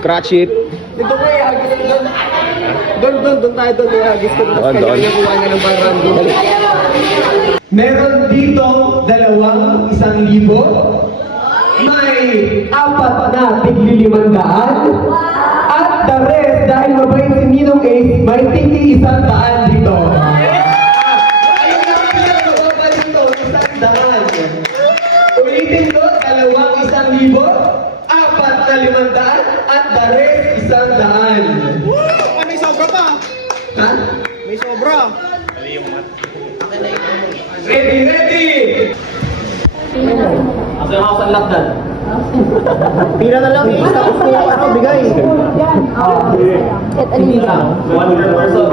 scratch it. Dito ko ihagis ko doon. Doon tayo doon ihagis ko. Tapos Doon. kanya kuha niya ng parang random. Meron dito 2,100. May 4 na tig-500. At the rest, dahil mabait si Ninong Ace, may tig-100 dito. Ayun lang pinag-upa dito, 100. Ulitin ko, 2,100, 4 na 500, at the rest 100. May sobra pa. Ha? May sobra. Ready! Asa yung house unlock dan? Pila na lang eh. Tapos ko ano, bigay. Hindi lang. 100 person.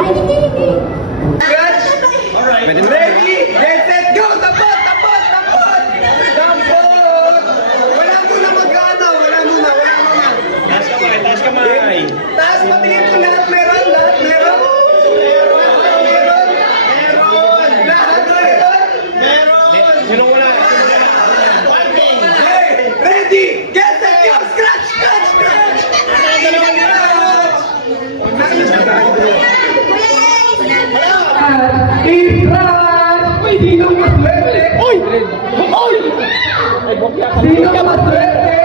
Ready, get set, go! Tapot! Wala muna mag-ano, wala muna. Taas kamay. Taas, patingin mo lahat meron. Sino wala? Hey, ready, get set, go! Scratch! Scratch! Uy, sino mas swerte? Uy! Sino mas swerte?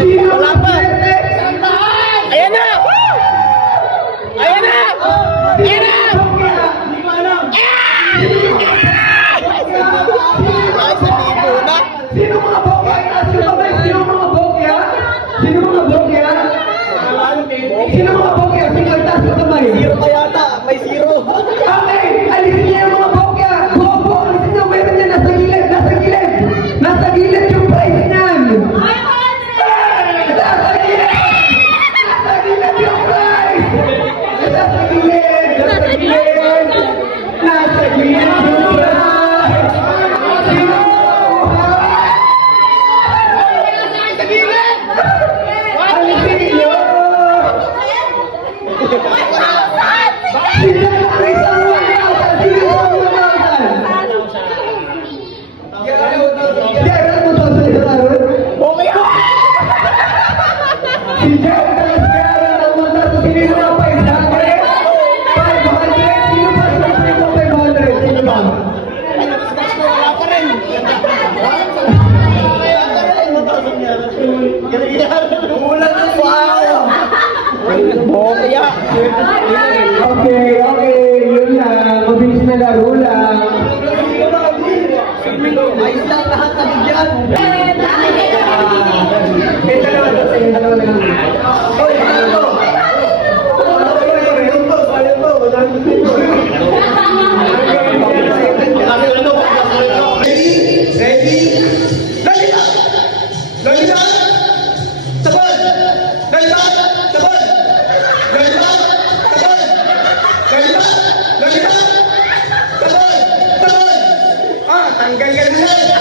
Sino mas swerte? Ayan na! Ayan na! Ayan na! Sino mga bokya? Sino mga bokya? Sino mga bokya? Sino mga bokya? Sino ang taas ng kamay? Zero pa yata. May zero. Okay, alisin niya yung mga bokya. Go, alisin niyo. Meron niya nasa gilid. Nasa gilid yung price niyan. Nasa gilid yung price. Nasa gilid yung price. Sino? Alisin niyo. Bokya. Okay, yun lang. Mabilis na laro lang. Ayos lang lahat na bigyan. Dalawa na lang. Oy, ano? Ready? Lagi na! Sabon! Lagi na! Tanggal ka na!